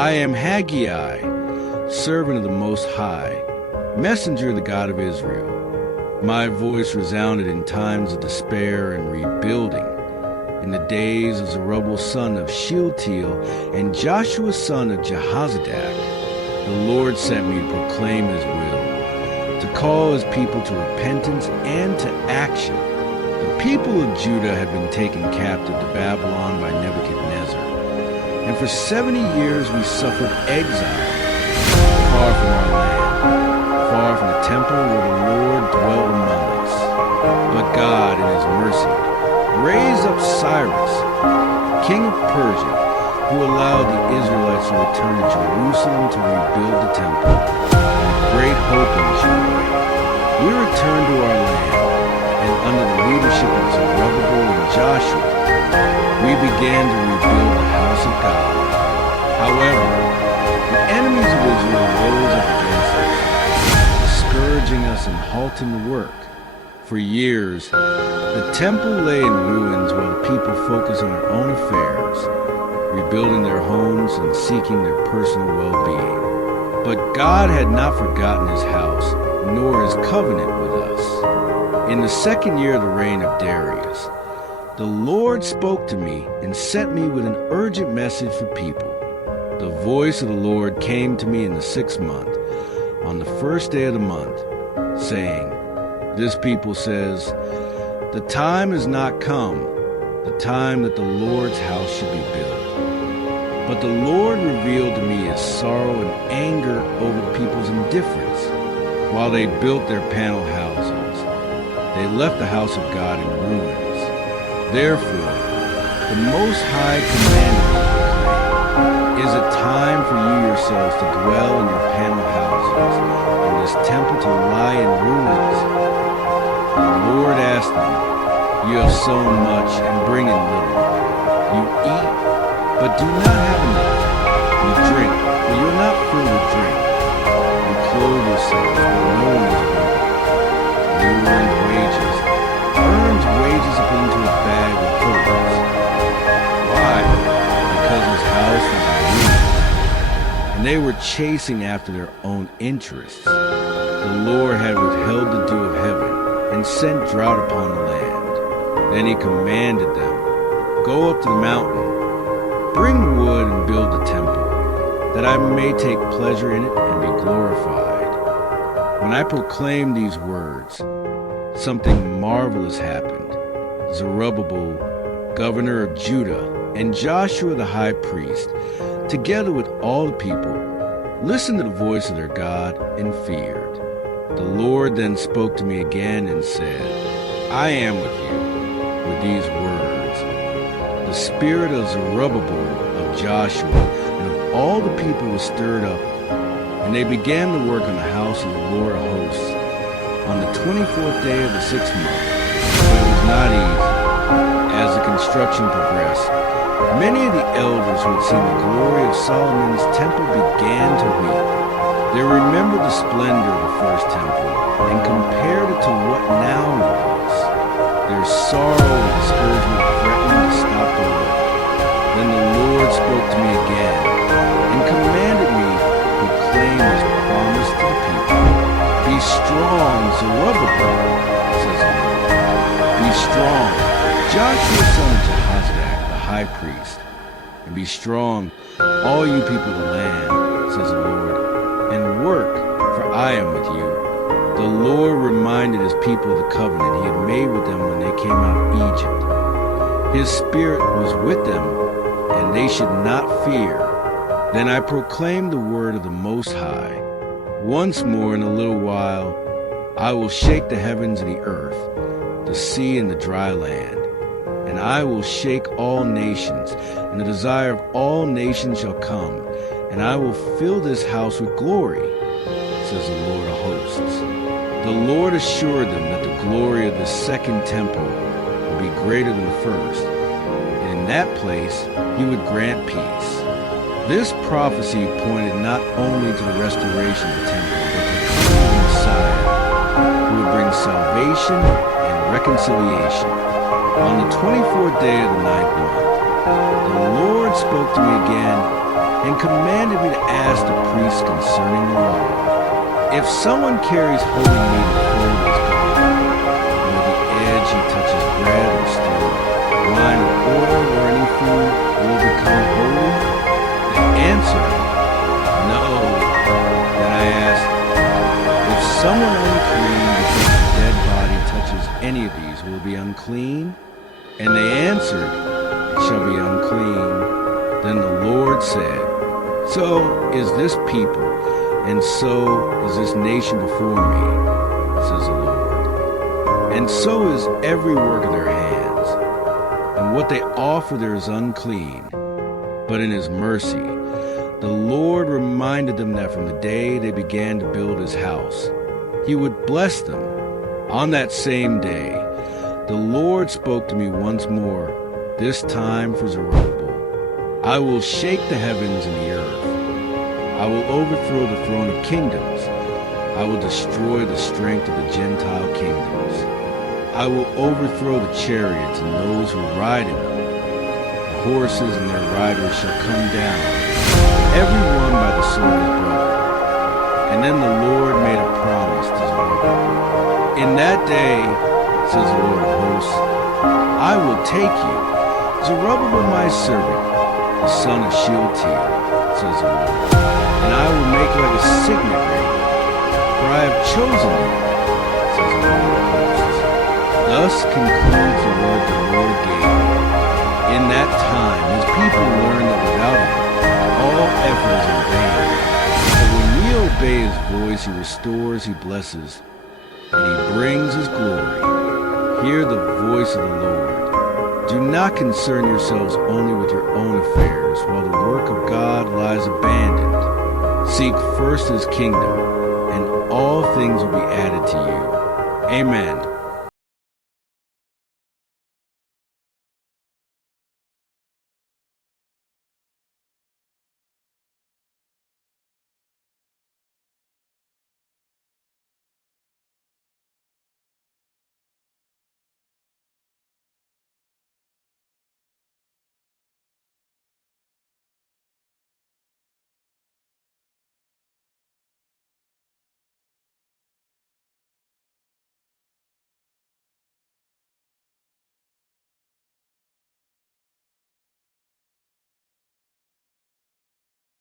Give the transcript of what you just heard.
I am Haggai, servant of the Most High, messenger of the God of Israel. My voice resounded in times of despair and rebuilding, in the days of Zerubbabel son of Shealtiel and Joshua son of Jehozadak. The Lord sent me to proclaim his will, to call his people to repentance and to action. The people of Judah had been taken captive to Babylon by Nebuchadnezzar, and for 70 years we suffered exile, far from our land, far from the temple where the Lord dwelt among us. But God, in his mercy, raised up Cyrus, king of Persia, who allowed the Israelites to return to Jerusalem to rebuild the temple. With great hope and joy, we returned to our land, and under the leadership of Zerubbabel and Joshua, we began to rebuild the house of God. However, the enemies of Israel rose up against us, discouraging us and halting the work. For years, the temple lay in ruins while the people focused on their own affairs, rebuilding their homes and seeking their personal well-being. But God had not forgotten his house, nor his covenant with us. In the second year of the reign of Darius, the Lord spoke to me and sent me with an urgent message for people. The voice of the Lord came to me in the 6th month, on the first day of the month, saying, "This people says, the time has not come, the time that the Lord's house should be built." But the Lord revealed to me his sorrow and anger over the people's indifference. While they built their panel houses, they left the house of God in ruins. Therefore, the Most High commanded me to proclaim, "Is it time for you yourselves to dwell in your panel houses, and this temple to lie in ruins?" The Lord asked me, "You have sown much and bring in little. You eat, but do not have enough. You drink, but you are not filled with drink. You clothe yourselves, but no one is warm. You earned wages up into a bag of holes." Why? Because his house was in ruins, and they were chasing after their own interests. The Lord had withheld the dew of heaven and sent drought upon the land. Then he commanded them, "Go up to the mountain, bring wood and build the temple, that I may take pleasure in it and be glorified." When I proclaimed these words, something marvelous happened. Zerubbabel, governor of Judah, and Joshua the high priest, together with all the people, listened to the voice of their God and feared. The Lord then spoke to me again and said, "I am with you," with these words. The spirit of Zerubbabel, of Joshua, and of all the people was stirred up, and they began to work on the house of the Lord of hosts on the 24th day of the 6th month. But it was not easy. As the construction progressed, many of the elders who had seen the glory of Solomon's temple began to weep. They remembered the splendor of the first temple and compared it to what now was. Their sorrow and discouragement threatened to stop the work. Then the Lord spoke to me again and commanded me to proclaim his promise to the people. "Be strong, Zerubbabel," says the Lord. "Be strong, Joshua son of Jehozadak, the high priest. And be strong, all you people of the land," says the Lord, "and work, for I am with you." The Lord reminded his people of the covenant he had made with them when they came out of Egypt. His spirit was with them, and they should not fear. Then I proclaimed the word of the Most High. "Once more in a little while, I will shake the heavens and the earth, the sea and the dry land. And I will shake all nations, and the desire of all nations shall come, and I will fill this house with glory, says the Lord of hosts." The Lord assured them that the glory of the second temple would be greater than the first, and in that place he would grant peace. This prophecy pointed not only to the restoration of the temple, but to the coming of the Messiah, who would bring salvation and reconciliation. On the 24th day of the 9th month, the Lord spoke to me again and commanded me to ask the priests concerning the law. If someone carries holy meat and food as garment, and with the edge he touches bread or stew, wine or oil or any food, will it become holy? The answer, no. Then I asked, if someone unclean because a dead body touches any of these, will it be unclean? And they answered, it shall be unclean. Then the Lord said, so is this people, and so is this nation before me, says the Lord. And so is every work of their hands. And what they offer there is unclean. But in his mercy, the Lord reminded them that from the day they began to build his house, he would bless them. On that same day, the Lord spoke to me once more, this time for Zerubbabel. I will shake the heavens and the earth. I will overthrow the throne of kingdoms. I will destroy the strength of the Gentile kingdoms. I will overthrow the chariots and those who ride in them. The horses and their riders shall come down, every one by the sword of his brother. And then the Lord made a promise to Zerubbabel. In that day, says the Lord of hosts, I will take you, Zerubbabel my servant, the son of Shealtiel, says the Lord, and I will make like a signet ring, for I have chosen you, says the Lord of hosts. Thus concludes the word the Lord gave me. In that time his people learned that without him all effort is in vain. But when we obey his voice, he restores, he blesses, and he brings his glory. Hear the voice of the Lord. Do not concern yourselves only with your own affairs, while the work of God lies abandoned. Seek first his kingdom, and all things will be added to you. Amen.